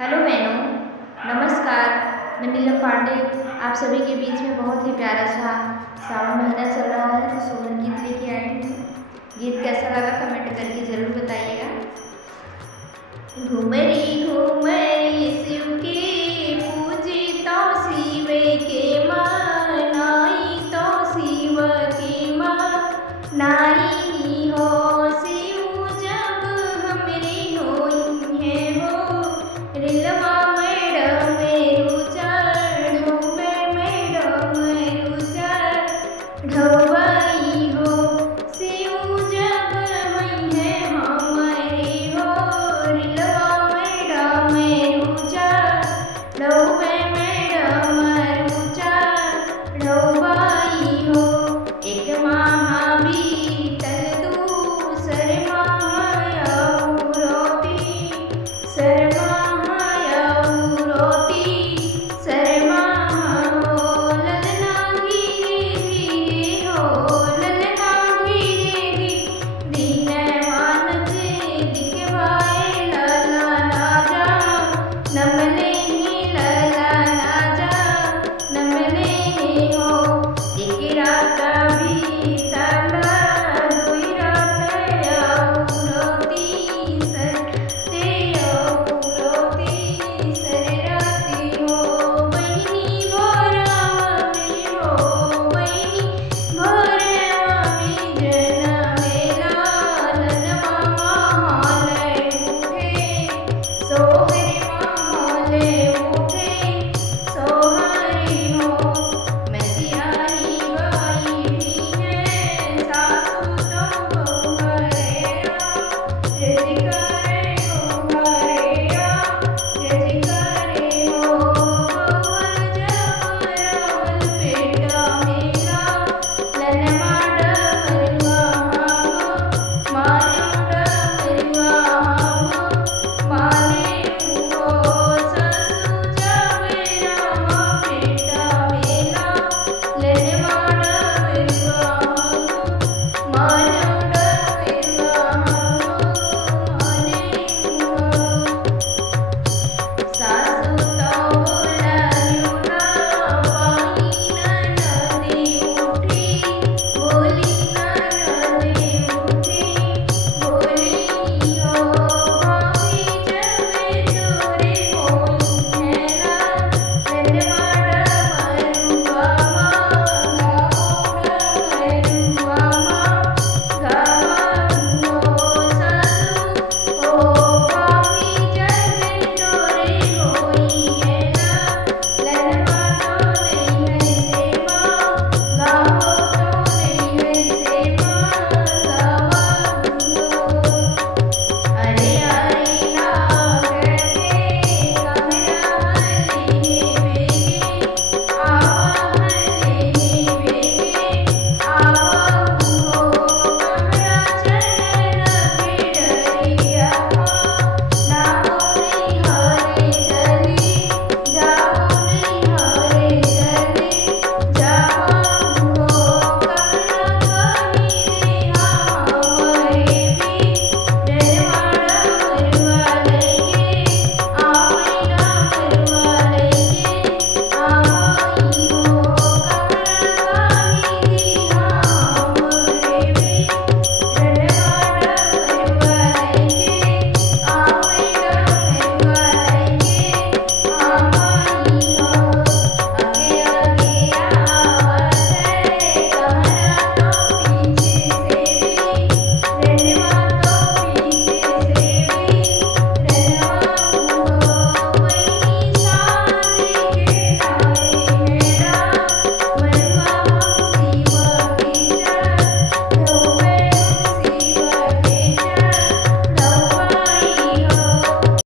Hello बहनों, नमस्कार। मैं नीलम पांडे आप सभी के बीच में बहुत ही प्यारा सा सावन महीना चल रहा है तो सोहर गीत लेके आई हूँ। गीत कैसा लगा कमेंट करके ज़रूर बताइएगा। घुमरी घुमरी शिव के पूजी तो शिव के मनाई तो शिव के मनाई हो शिव जब हमरी होई है हो रिलवा मैडम मेरू चढ़ोबे मैडम मेरू चढ़ोबई हो शिव जब हई है हमारे हो रिलवा मैडम मेरू चढ़ोबे मैडम मेरू चढ़ोबई हो। एक माह बीतल दूसर माह औरोती शर्मा so